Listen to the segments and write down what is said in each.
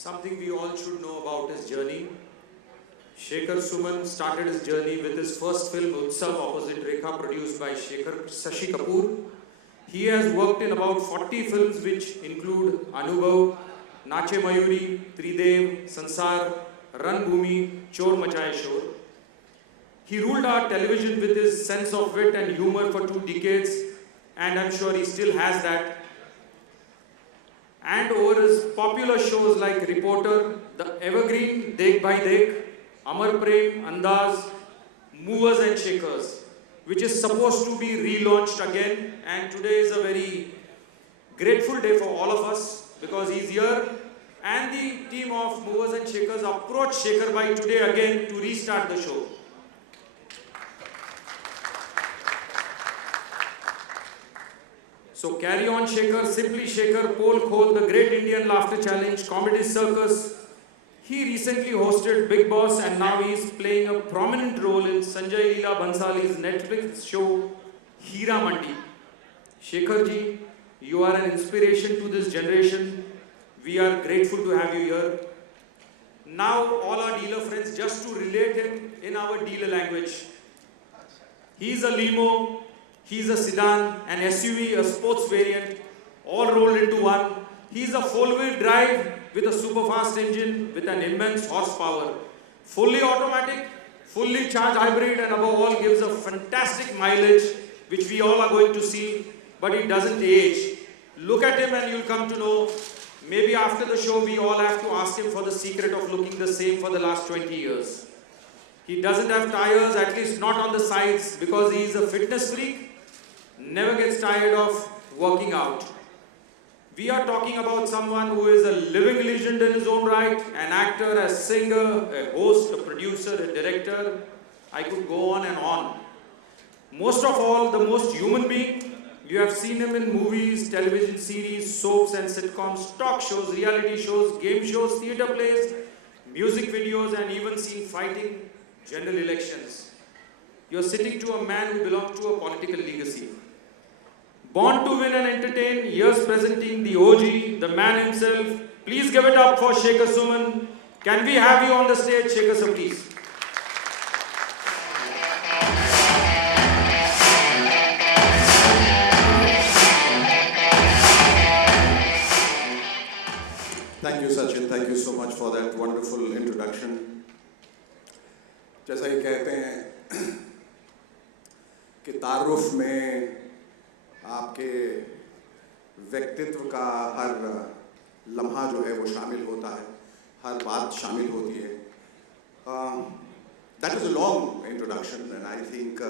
something we all should know about his journey. Shekhar Suman started his journey with his first film Utsav opposite Rekha, produced by Shashi Kapoor. He has worked in about 40 films which include Anubhav, Nache Mayuri, Tridev, Sansar, Ranbhoomi, Chor Machaye Shor. He ruled our television with his sense of wit and humor for 2 decades, and I'm sure he still has that. And over his popular shows like Reporter, The Evergreen, Dekh Bhai Dekh, Amar Prem, Andaz, Movers and Shakers, which is supposed to be relaunched again. And today is a very grateful day for all of us because he's here. And the team of Movers and Shakers approached Shekhar Bhai today again to restart the show. So carry on Shekhar, Simply Shekhar, Pol Khol, The Great Indian Laughter Challenge, Comedy Circus. He recently hosted Bigg Boss and now he is playing a prominent role in Sanjay Leela Bhansali's Netflix show Heera Mandi. Shekhar ji, you are an inspiration to this generation. We are grateful to have you here. Now all our dealer friends, just to relate him in our dealer language. He's a limo, he's a sedan, an SUV, a sports variant, all rolled into one. He's a 4-wheel drive with a super fast engine with an immense horsepower. Fully automatic, fully charged hybrid, and above all gives a fantastic mileage, which we all are going to see, but it doesn't age. Look at him and you'll come to know. Maybe after the show, we all have to ask him for the secret of looking the same for the last 20 years. He doesn't have tires, at least not on the sides, because he is a fitness freak. Never gets tired of working out. We are talking about someone who is a living legend in his own right, an actor, a singer, a host, a producer, a director. I could go on and on. Most of all, the most human being. You have seen him in movies, television series, soaps and sitcoms, talk shows, reality shows, game shows, theatre plays, music videos, and even seen fighting general elections. You are sitting to a man who belongs to a political legacy. Born to win and entertain, years presenting the OG, the man himself. Please give it up for Shekhar Suman. Can we have you on the stage, Shekhar sir, please? Thank you, Sachin. Thank you so much for that wonderful introduction. जैसा ये कहते हैं कि तारुफ में आपके व्यक्तित्व का हर लम्हा जो है वो शामिल होता है, हर बात शामिल होती है. That was a long introduction, and I think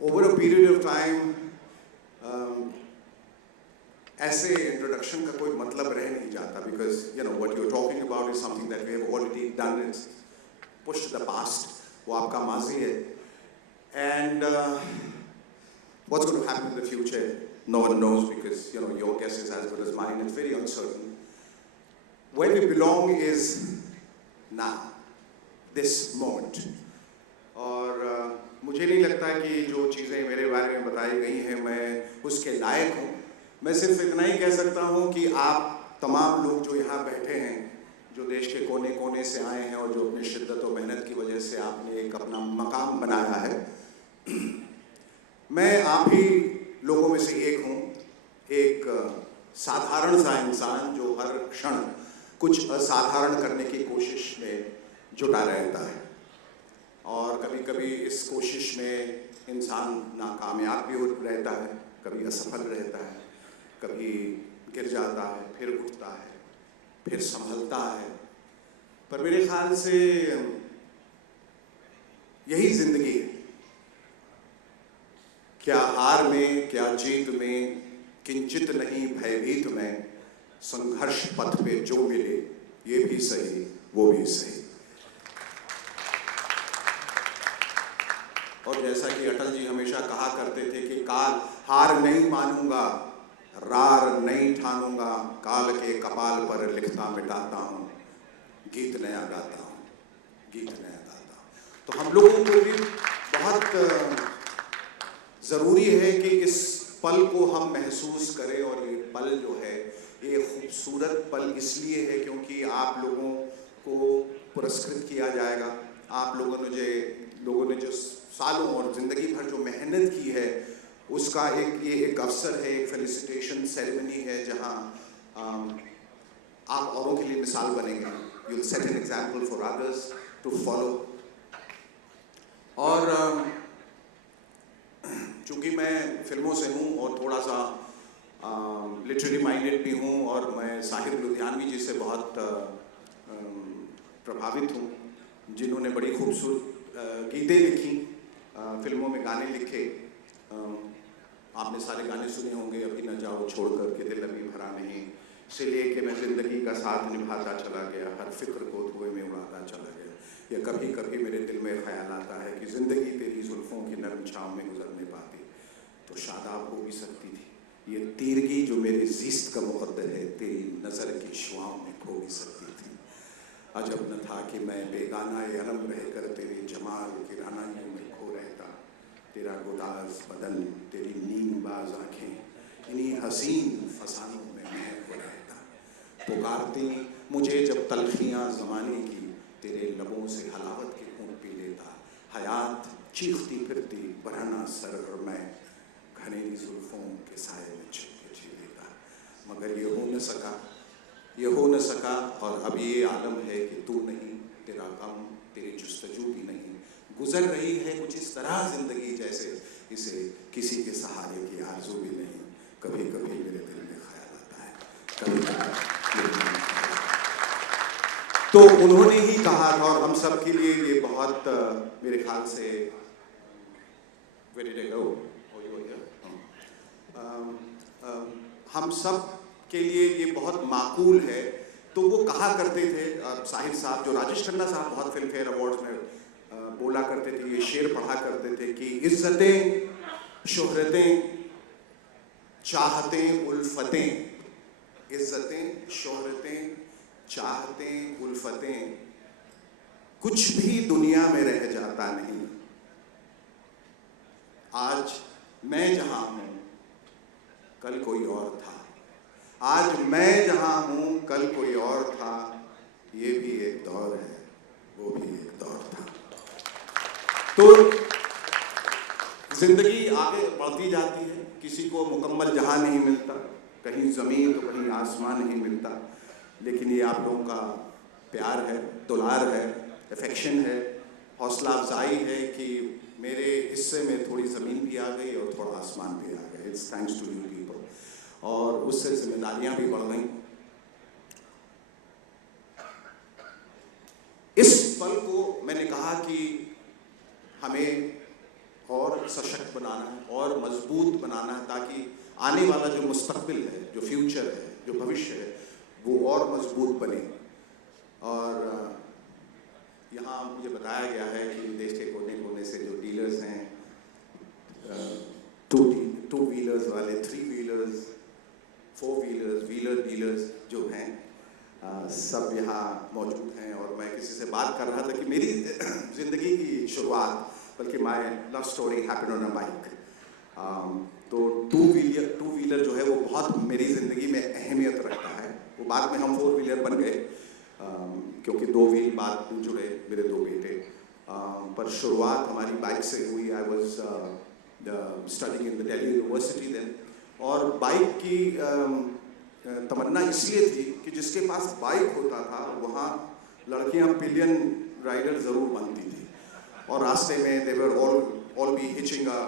over a period of time ऐसे इंट्रोडक्शन का कोई मतलब रह नहीं जाता, because you know what you're talking about is something that we have already done. It's pushed to the past. वो आपका माजी है, and what's going to happen in the future, no one knows, because you know your guess is as good as mine. It's very uncertain. Where we belong is now, this moment. और मुझे नहीं लगता कि जो चीज़ें मेरे बारे में बताई गई हैं मैं उसके लायक हूँ. मैं सिर्फ इतना ही कह सकता हूँ कि आप तमाम लोग जो यहाँ बैठे हैं, जो देश के कोने कोने से आए हैं और जो अपनी शिद्दत और मेहनत की वजह से आपने एक अपना मकाम बनाया है, मैं आप ही लोगों में से एक हूँ. एक साधारण सा इंसान जो हर क्षण कुछ असाधारण करने की कोशिश में जुटा रहता है, और कभी कभी इस कोशिश में इंसान नाकामयाब भी रहता है, कभी असफल रहता है, कभी गिर जाता है, फिर उठता है, फिर संभलता है. पर मेरे ख्याल से यही जिंदगी है. क्या हार में, क्या जीत में, किंचित नहीं भयभीत में, संघर्ष पथ पे जो मिले ये भी सही वो भी सही. और जैसा कि अटल जी हमेशा कहा करते थे कि काल हार नहीं मानूंगा, रार नहीं ठानूंगा, काल के कपाल पर लिखता मिटाता हूँ, गीत नया गाता हूँ, गीत नया गाता हूँ. तो हम लोगों को भी बहुत ज़रूरी है कि इस पल को हम महसूस करें, और ये पल जो है ये खूबसूरत पल इसलिए है क्योंकि आप लोगों को पुरस्कृत किया जाएगा। आप लोगों ने जो सालों और ज़िंदगी भर जो मेहनत की है उसका ये एक अवसर है, एक फेलिसिटेशन सेरेमनी है जहां आप औरों के लिए मिसाल बनेंगे। You will set an example for others to follow. और चूँकि मैं फिल्मों से हूँ और थोड़ा सा लिटरेरी माइंडेड भी हूँ और मैं साहिर लुधियानवी जी से बहुत प्रभावित हूँ, जिन्होंने बड़ी खूबसूरत गीतें लिखी, फिल्मों में गाने लिखे। आपने सारे गाने सुने होंगे, अभी न जाओ छोड़ कर के दिल अभी भरा नहीं, से लेके मैं ज़िंदगी का साथ निभाता चला गया, हर फिक्र को धुएं में उड़ाता चला गया, या कभी कभी मेरे दिल में ख्याल आता है कि ज़िंदगी तेरी जुल्फ़ों की नरम छाँव में गुजर नहीं पाती तो शादाब हो भी सकती थी, ये तीरगी जो मेरे ज़िस्त का मुक़द्दर है तेरी नज़र की शुआओं में खो भी सकती थी। अजब न था कि मैं बेगाना अलम रहकर तेरे जमाल की रानाइयों में खो रहता, तेरा गुदाज बदन, तेरी नींदबाज आँखें, इन्हीं हसीन फसानों में मैं खो रहता। पुकारती मुझे जब तलखियाँ ज़माने की, तेरे लबों से हलावत के खून पी लेता, हयात चीखती फिरती बरहना सर और मैं घनेरी जुल्फ़ों के साए में छिप के जी लेता, मगर ये हो न सका और अब ये आलम है कि तू नहीं, तेरा गम, तेरी जुस्तजू भी नहीं, गुजर रही है कुछ इस तरह ज़िंदगी जैसे इसे किसी के सहारे की आरज़ू भी नहीं। कभी कभी मेरे दिल में ख्याल आता है, कभी कभी। तो उन्होंने ही कहा था और हम सब के लिए ये बहुत मेरे ख्याल से हम सब के लिए ये बहुत माकूल है। तो वो कहा करते थे, साहिर साहब, जो राजेश खन्ना साहब बहुत फिल्म फेयर अवार्ड्स में बोला करते थे, ये शेर पढ़ा करते थे कि इज्जतें, शोहरतें, चाहतें, उल्फतें, इज्जतें, शोहरतें, चाहतें, उल्फतें, कुछ भी दुनिया में रह जाता नहीं। आज मैं जहां हूं कल कोई और था, आज मैं जहां हूं कल कोई और था, ये भी एक दौर है, वो भी एक दौर था। तो जिंदगी आगे बढ़ती जाती है, किसी को मुकम्मल जहां नहीं मिलता, कहीं ज़मीन तो कहीं आसमान नहीं मिलता, लेकिन ये आप लोगों का प्यार है, दुलार है, अफेक्शन है, हौसला अफजाई है कि मेरे हिस्से में थोड़ी ज़मीन भी आ गई और थोड़ा आसमान भी आ गया। It's thanks to you people. और उससे जिम्मेदारियां भी बढ़ गई। इस पल को मैंने कहा कि हमें और सशक्त बनाना है और मजबूत बनाना है, ताकि आने वाला जो मुस्तकबिल है, जो फ्यूचर है, जो भविष्य है, वो और मजबूत बने। और यहाँ मुझे बताया गया है कि देश के कोने कोने से जो डीलर्स हैं, टू व्हीलर्स वाले, 3 व्हीलर्स, 4 व्हीलर्स, व्हीलर डीलर्स जो हैं, सब यहाँ मौजूद हैं। और मैं किसी से बात कर रहा था कि मेरी ज़िंदगी की शुरुआत, बल्कि my love story happened on a bike. तो टू व्हीलर जो है वो बहुत मेरी ज़िंदगी में अहमियत रखता है। वो बाद में हम 4 व्हीलर बन गए, क्योंकि 2 व्हील बाद में जुड़े मेरे 2 बेटे। पर शुरुआत हमारी बाइक से हुई। I was studying in the Delhi University then. और बाइक की तमन्ना इसलिए थी कि जिसके पास बाइक होता था वहाँ लड़कियाँ पिलियन राइडर ज़रूर बनती थी, और रास्ते में they were all be hitching a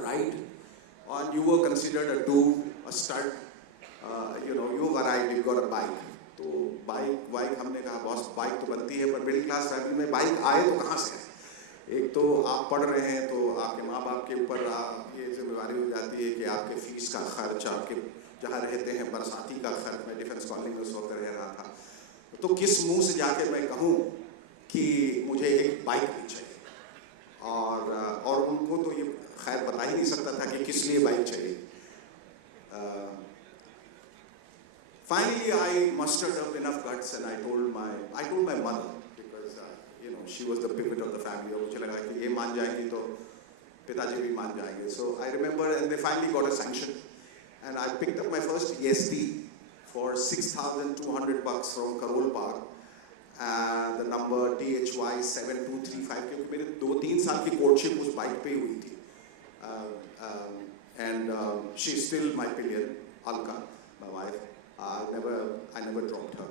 ride, and you were considered a dude, a stud, you arrived, you got a bike. तो बाइक हमने कहा बॉस बाइक तो बनती है, पर मिडिल क्लास फैमिली में बाइक आए तो कहाँ से? एक तो आप पढ़ रहे हैं तो आपके माँ बाप के ऊपर ये जिम्मेदारी हो जाती है कि आपके फीस का खर्च, आपके जहाँ रहते हैं बरसाती का खर्च। मैं डिफेंस कॉलोनी में उस वक्त रह रहा था, तो किस मुंह से जाके मैं कहूँ कि मुझे एक बाइक भी चाहिए, और उनको तो ये खैर बता ही नहीं सकता था कि किस लिए बाइक चाहिए। Finally, I mustered up enough guts and I told my mother, because she was the pivot of the family. और मुझे लगा कि ये मान जाएंगी तो पिताजी भी मान जाएंगे. So I remember, and they finally got a sanction, and I picked up my first ESD for $6,200 from Karol Park. The number THY7235, क्योंकि मेरे 2-3 साल की कोर्टशिप उस बाइक पे ही हुई थी. And she's still my pillion, Alka, my wife. I never dropped her.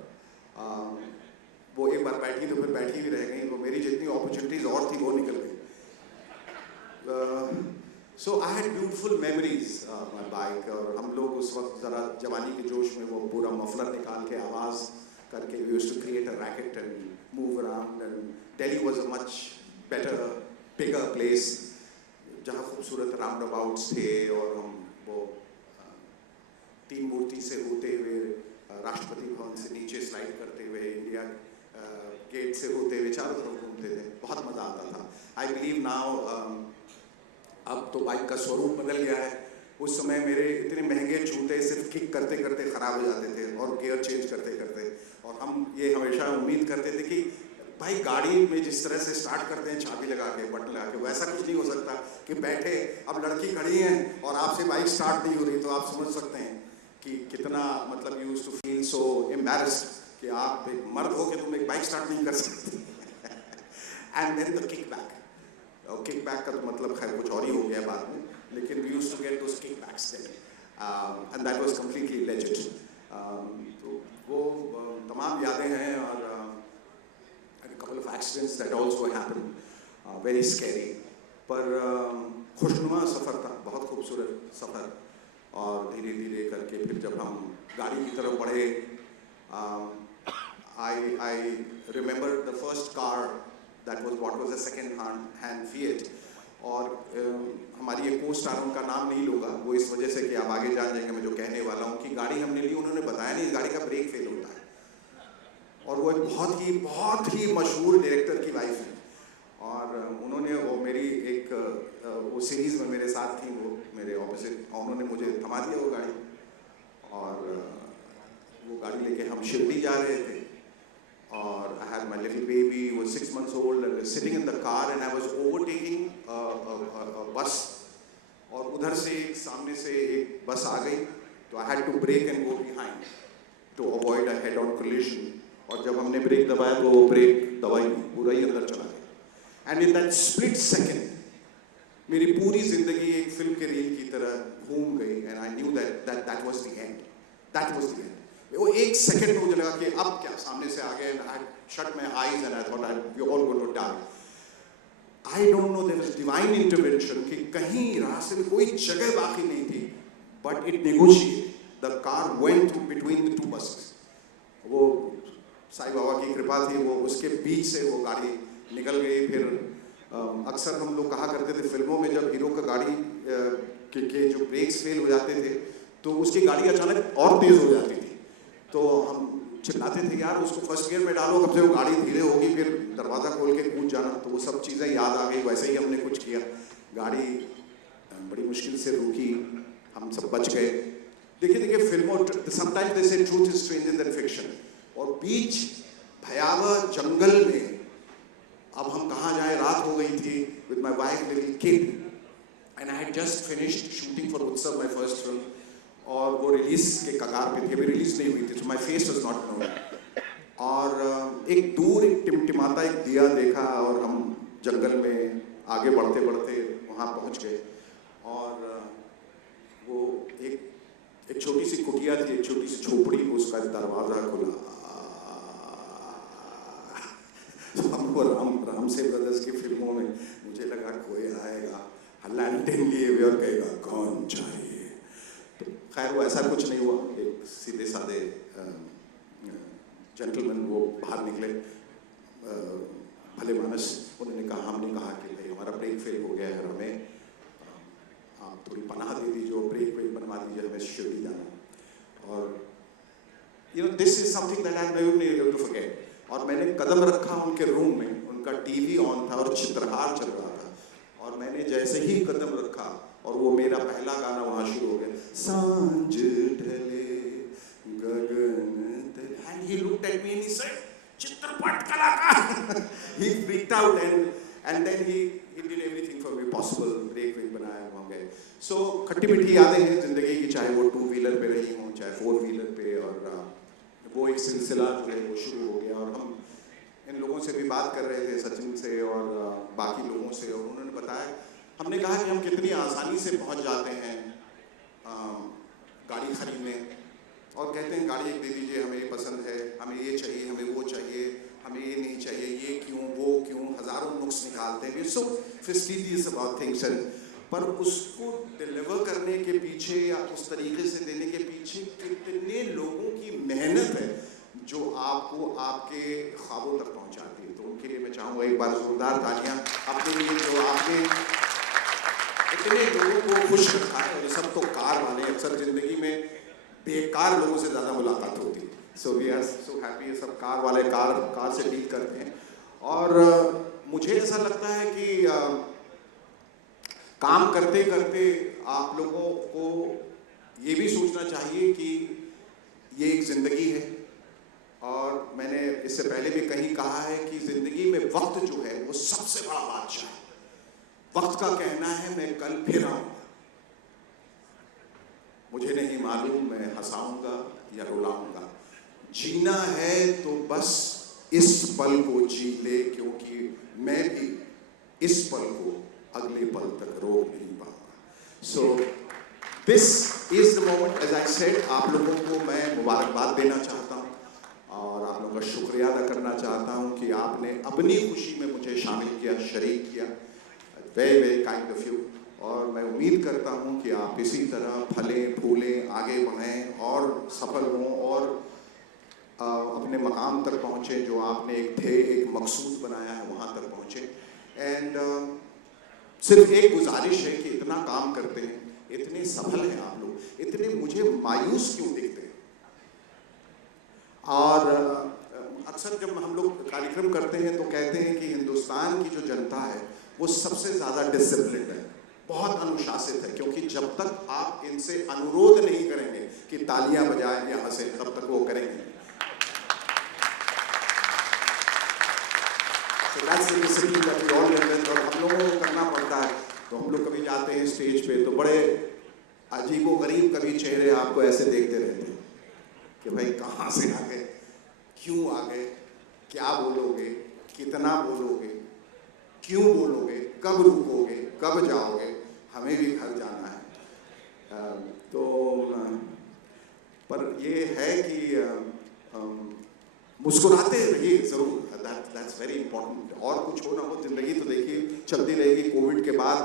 वो एक बार बैठी तो फिर बैठी भी रह गई. वो मेरी जितनी opportunities और थी वो निकल गई. So I had beautiful memories, my bike. और हम लोग उस वक्त ज़रा जवानी के जोश में वो पूरा मफलर निकाल के आवाज़ करके we used to create a racket and move around. And Delhi was a much better, bigger place. जहाँ खूबसूरत राउंडअबाउट्स थे और हम वो तीन मूर्ति से होते हुए राष्ट्रपति भवन से नीचे स्लाइड करते हुए इंडिया गेट से होते हुए चारों तरफ घूमते थे. बहुत मज़ा आता था. आई बिलीव नाउ अब तो बाइक का स्वरूप बदल गया है. उस समय मेरे इतने महंगे जूते सिर्फ किक करते करते ख़राब हो जाते थे और गियर चेंज करते करते. और हम ये हमेशा उम्मीद करते थे कि भाई गाड़ी में जिस तरह से स्टार्ट करते हैं चाबी लगा के बटन लगा के, वैसा कुछ नहीं हो सकता कि बैठे अब लड़की खड़ी है और आपसे बाइक स्टार्ट नहीं हो रही. तो आप समझ सकते हैं कि कितना मतलब you used to feel so embarrassed कि आप एक मर्द हो के तुम एक बाइक स्टार्ट नहीं कर सकते. And then the kick back. Kick back का तो मतलब खैर कुछ और ही हो गया बाद में, लेकिन we used to get those kick backs then and that was completely legend. तो वो तमाम यादें हैं. और a couple of accidents that also happened, very scary. पर खुशनुमा सफ़र था, बहुत खूबसूरत सफ़र. और धीरे धीरे करके फिर जब हम गाड़ी की तरफ बढ़े, I remember the first car that was a second hand Fiat. और हमारी एक को स्टार, उनका नाम नहीं लूँगा वो इस वजह से कि आप आगे जान जाएंगे मैं जो कहने वाला हूँ, कि गाड़ी हमने ली, उन्होंने बताया नहीं इस गाड़ी का ब्रेक फेल होता है. और वो एक बहुत ही मशहूर डायरेक्टर की वाइफ है. और उन्होंने वो मेरी एक वो सीरीज़ में मेरे साथ थी, वो मेरे ऑपोजिट, और उन्होंने मुझे थमा दिया वो गाड़ी. और वो गाड़ी लेके हम शिरडी जा रहे थे. और I had my little baby, was 6 months old, and was sitting in the car, and I was overtaking a bus. और उधर से सामने से एक बस आ गई, तो I had to brake and go behind to avoid a head-on collision. और जब हमने ब्रेक दबाया तो वो ब्रेक दबाई पूरा ही अंदर चला गया. And in that split second मेरी पूरी जिंदगी एक फिल्म के रील की तरह घूम गई. And I knew that was the end. That was the end. वो एक सेकेंड में मुझे लगा कि अब क्या, सामने से आ गए. And I shut my eyes and I thought we all going to die. I don't know, there was divine intervention कि कहीं रास्ते में कोई जगह बाकी नहीं थी. But it negotiated. The car went between the two buses. वो साईं बाबा की कृपा थी, वो उसके बीच से वो गाड़ी निकल गई. फिर अक्सर हम लोग कहा करते थे फिल्मों में जब हीरो का गाड़ी के जो ब्रेक्स फेल हो जाते थे तो उसकी गाड़ी अचानक और तेज़ हो जाती थी. तो हम चिल्लाते थे यार उसको फर्स्ट गियर में डालो, कब से वो गाड़ी धीरे होगी, फिर दरवाज़ा खोल के कूद जाना. तो वो सब चीज़ें याद आ गई. वैसे ही हमने कुछ किया, गाड़ी बड़ी मुश्किल से रुकी, हम सब बच गए. देखिए फिल्मों, समटाइम्स दे से truth is stranger then fiction. और बीच भयावह जंगल में अब हम कहाँ जाए, रात हो गई थी, with my wife little kid. And I had just finished shooting for उत्सव, माई फर्स्ट फिल्म. और वो रिलीज के कगार पे थी, अभी रिलीज नहीं हुई थी, so my face was not known. और एक दूर एक टिमटिमाता एक दिया देखा और हम जंगल में आगे बढ़ते बढ़ते वहाँ पहुँच गए. और वो एक छोटी सी कुटिया थी, एक छोटी सी झोपड़ी, उसका दरवाज़ा खुला. हमको राम से ब्रदर्स की फिल्मों में मुझे लगा कोई आएगा, लैंडन लिए हुए और कहेगा कौन चाहिए. तो खैर वो ऐसा कुछ नहीं हुआ. एक सीधे साधे जेंटलमैन वो बाहर निकले, भले मानस. उन्होंने कहा, हमने कहा कि भाई हमारा ब्रेक फेल हो गया है, हमें आप थोड़ी पनाह दे दीजिए, ब्रेक वेक बनवा दीजिए, हमें शिरडी जाना. और you know this is something that I have never been able to forget. और मैंने कदम रखा उनके रूम में, उनका टीवी ऑन था और चित्रहार चल रहा था. और मैंने जैसे ही कदम रखा और वो मेरा पहला गाना वहाँ शुरू हो गया, सांझ Dhale Gagan Tale. And he looked at me and he said, चित्रपट कलाकार. He freaked out and then he did everything for me possible. Break वेक बनाया, वहाँ गए. सो खट्टी मीठी यादें हैं जिंदगी की, चाहे वो टू व्हीलर पे रही हों, चाहे 4 व्हीलर पे, और वो एक सिलसिला जो है वो शुरू हो गया। और हम इन लोगों से भी बात कर रहे थे, सचिन से और बाकी लोगों से, और उन्होंने बताया, हमने कहा कि हम कितनी आसानी से पहुंच जाते हैं गाड़ी खरीदने, और कहते हैं गाड़ी एक दे दीजिए, हमें ये पसंद है, हमें ये चाहिए, हमें वो चाहिए, हमें ये नहीं चाहिए, ये क्यों, वो क्यों, हज़ारों नुक्स निकालते हैं, सो फेस्टिलिटीज अबाउट थिंग्स। पर उसको डिलीवर करने के पीछे या उस तरीके से देने के पीछे कितने लोगों की मेहनत है जो आपको आपके ख्वाबों तक पहुंचाती है। तो उनके लिए मैं चाहूँगा एक बार जोरदार तालियां अपने लिए, जो आपने इतने लोगों को खुश रखा है। और ये सब तो कार वाले, अक्सर ज़िंदगी में बेकार लोगों से ज़्यादा मुलाकात होती है। So we are so happy, ये सब कार वाले कार से डील करते हैं। और मुझे ऐसा लगता है कि काम करते करते आप लोगों को ये भी सोचना चाहिए कि ये एक ज़िंदगी है, और मैंने इससे पहले भी कहीं कहा है कि ज़िंदगी में वक्त जो है वो सबसे बड़ा बादशाह है। वक्त का कहना है मैं कल फिर आऊँगा, मुझे नहीं मालूम मैं हंसाऊंगा या रुलाऊंगा। जीना है तो बस इस पल को जी ले, क्योंकि मैं भी इस पल को अगले पल तक रोक नहीं पाऊंगा। So this is the moment, as I said, आप लोगों को मैं मुबारकबाद देना चाहता हूँ और आप लोगों का शुक्रिया अदा करना चाहता हूँ कि आपने अपनी खुशी में मुझे शामिल किया, शरीक किया। Very very kind of you. और मैं उम्मीद करता हूँ कि आप इसी तरह फलें फूलें, आगे बढ़ें और सफल हों, और अपने मकाम तक पहुँचे जो आपने एक ध्येय, एक मकसूद बनाया है, वहाँ तक पहुँचे। एंड सिर्फ एक गुजारिश है कि इतना काम करते हैं, इतने सफल हैं आप लोग, इतने मुझे मायूस क्यों दिखते हैं? और अक्सर जब हम लोग कार्यक्रम करते हैं तो कहते हैं कि हिंदुस्तान की जो जनता है वो सबसे ज़्यादा डिसिप्लिन्ड है, बहुत अनुशासित है, क्योंकि जब तक आप इनसे अनुरोध नहीं करेंगे कि तालियां बजाएं या हंसें, तब तक वो करेंगे। So that's the discipline that we all live in, और हम लोगों को करना पड़ता है। तो हम लोग कभी जाते हैं स्टेज पे तो बड़े अजीबोगरीब कभी चेहरे आपको ऐसे देखते रहते हैं कि भाई कहाँ से आ गए, क्यों आ गए, क्या बोलोगे, कितना बोलोगे, क्यों बोलोगे, कब रुकोगे, कब जाओगे, हमें भी घर जाना है। तो पर ये है कि मुस्कुराते रहिए ज़रूर, दैट्स वेरी इंपॉर्टेंट। और कुछ हो ना हो, ज़िंदगी तो देखिए चलती रहेगी। कोविड के बाद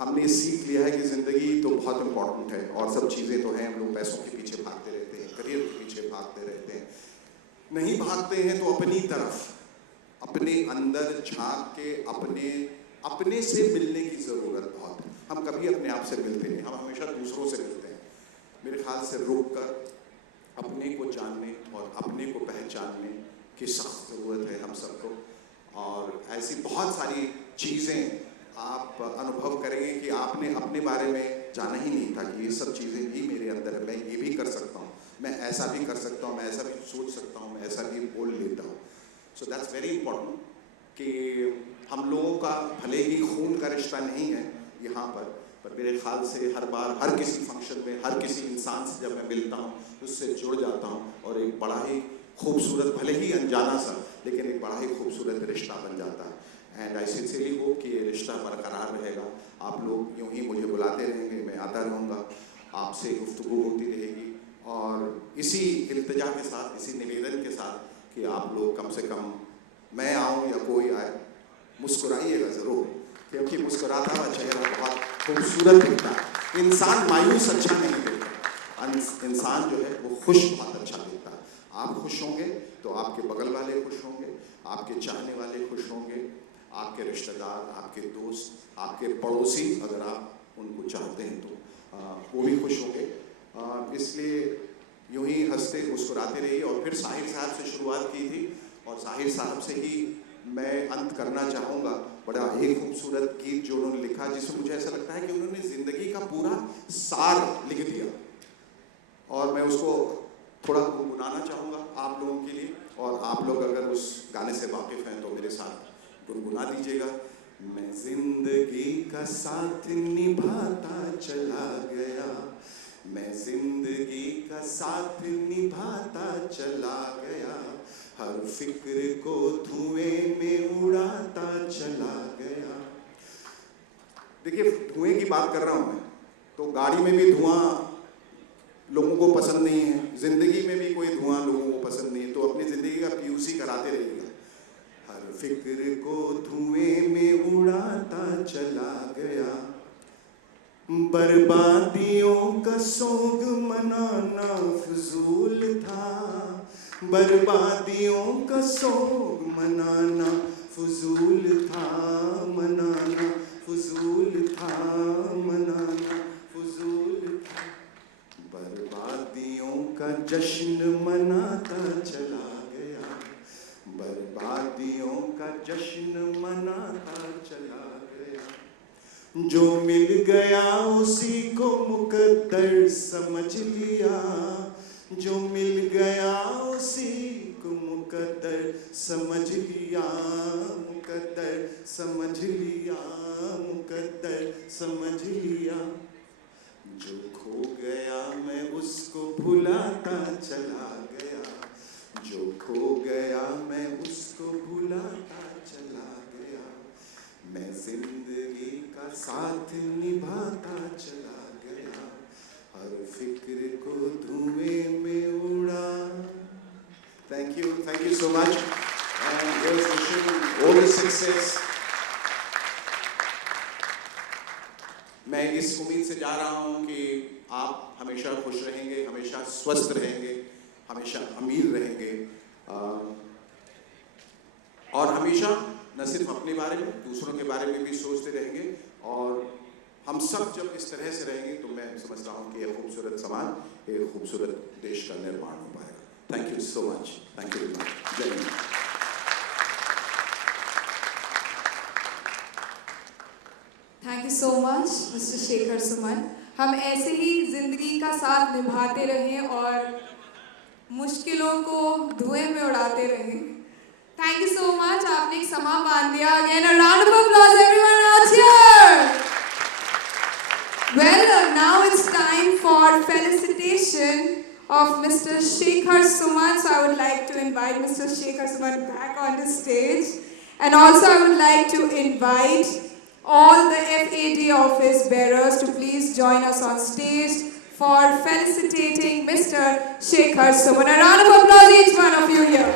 हमने सीख लिया है कि ज़िंदगी तो बहुत इंपॉर्टेंट है, और सब चीज़ें तो हैं, हम लोग पैसों के पीछे भागते रहते हैं, करियर के पीछे भागते रहते हैं। नहीं भागते हैं तो अपनी तरफ, अपने अंदर झांक के अपने से मिलने की ज़रूरत बहुत है। हम कभी अपने आप से मिलते नहीं, हम हमेशा दूसरों से मिलते हैं। मेरे ख्याल से रुक कर अपने को जानने और अपने को पहचानने की सख्त ज़रूरत है हम सबको। और ऐसी बहुत सारी चीज़ें आप अनुभव करेंगे कि आपने अपने बारे में जाना ही नहीं था कि ये सब चीज़ें भी मेरे अंदर है, मैं ये भी कर सकता हूँ, मैं ऐसा भी कर सकता हूँ, मैं ऐसा भी सोच सकता हूँ, मैं ऐसा भी बोल लेता हूँ। सो दैट्स वेरी इंपॉर्टेंट कि हम लोगों का भले ही खून का रिश्ता नहीं है यहाँ पर मेरे ख्याल से हर बार हर किसी फंक्शन में हर किसी इंसान से जब मैं मिलता हूँ उससे जुड़ जाता हूँ, और एक बड़ा ही खूबसूरत, भले ही अनजाना सा, लेकिन एक बड़ा ही खूबसूरत रिश्ता बन जाता है। एंड आई सिंसियरली होप कि ये रिश्ता बरकरार रहेगा। आप लोग यूँ ही मुझे बुलाते रहेंगे, मैं आता रहूँगा, आपसे गुफ्तगू होती रहेगी, और इसी इल्तिजा के साथ, इसी निवेदन के साथ कि आप लोग कम से कम, मैं आऊँ या कोई आए, मुस्कुराइएगा ज़रूर, क्योंकि मुस्कुराता हुआ चेहरा बहुत खूबसूरत दिखता है। इंसान मायूस अच्छा नहीं दिखता, इंसान जो है वो खुश बहुत अच्छा दिखता है। आप खुश होंगे तो आपके बगल वाले खुश होंगे, आपके चाहने वाले खुश होंगे, आपके रिश्तेदार, आपके दोस्त, आपके पड़ोसी, अगर आप उनको चाहते हैं तो वो भी खुश होंगे। इसलिए यूँ ही हंसते मुस्कुराते रहिए। और फिर साहिर साहब से शुरुआत की थी, और साहिर साहब से ही मैं अंत करना चाहूँगा। बड़ा ही खूबसूरत गीत जो उन्होंने लिखा, जिसमें मुझे ऐसा लगता है कि उन्होंने ज़िंदगी का पूरा सार लिख दिया, और मैं उसको थोड़ा गुनगुनाना चाहूँगा आप लोगों के लिए। और आप लोग अगर उस गाने से वाकिफ़ हैं तो मेरे साथ गुनगुना दीजिएगा। मैं ज़िंदगी का साथ निभाता चला गया, मैं ज़िंदगी का साथ निभाता चला गया, हर फिक्र को धुएं में उड़ाता चला गया। देखिए, धुएं की बात कर रहा हूं मैं, तो गाड़ी में भी धुआं लोगों को पसंद नहीं है, जिंदगी में भी कोई धुआं लोगों को पसंद नहीं है, तो अपनी जिंदगी का पीयूसी कराते रहिएगा। हर फिक्र को धुएं में उड़ाता चला गया, बर्बादियों का सोग मनाना फजूल था, बर्बादियों का सोग मनाना फजूल था, मनाना फजूल था, मनाना फजूल था। बर्बादियों का जश्न मनाता चला गया, बर्बादियों का जश्न मनाता चला गया। जो मिल गया उसी को मुकद्दर समझ लिया, जो मिल गया उसी को मुकद्दर समझ लिया, मुकद्दर समझ लिया, मुकद्दर समझ लिया। जो खो गया मैं उसको भुलाता चला गया, जो खो गया मैं उसको भुलाता चला गया। मैं जिंदगी का साथ निभाता चला गया, हर फिक्र को धुएं में उड़ा। Thank you so much, and here's wishing all the success. मैं इस उम्मीद से जा रहा हूँ कि आप हमेशा खुश रहेंगे, हमेशा स्वस्थ रहेंगे, हमेशा अमीर रहेंगे, और हमेशा न सिर्फ अपने बारे में, दूसरों के बारे में भी सोचते रहेंगे। और हम सब जब इस तरह से रहेंगे तो मैं समझता हूँ कि एक खूबसूरत समाज, एक खूबसूरत देश का निर्माण हो पाएगा। Thank you so much, thank you very much. जय हिंद। Thank you so much mister Shekhar Suman. हम ऐसे ही जिंदगी का साथ निभाते रहें और मुश्किलों को धुएं में उड़ाते रहें। Thank you so much. आपने एक समा बांध दिया। Again a round of applause everyone out here. Well, now it's time for felicitation of Mr. Shekhar Suman. So I would like to invite Mr. Shekhar Suman back on the stage, and also I would like to invite all the FAD office bearers to please join us on stage for felicitating Mr. Shekhar Suman. A round of applause each one of you here.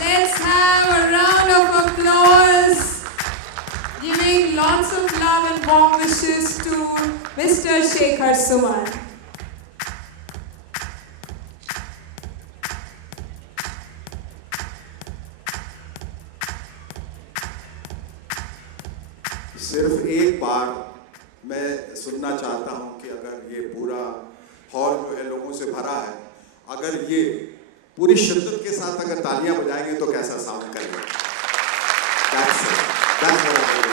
Let's have a round of applause, giving lots of love and warm wishes to Mr. Shekhar Suman. सिर्फ एक बार मैं सुनना चाहता हूं कि अगर ये पूरा हॉल जो है लोगों से भरा है, अगर ये पूरी शिद्दत के साथ अगर तालियां बजाएंगे तो कैसा साउंड करेगा। That's it. That's what I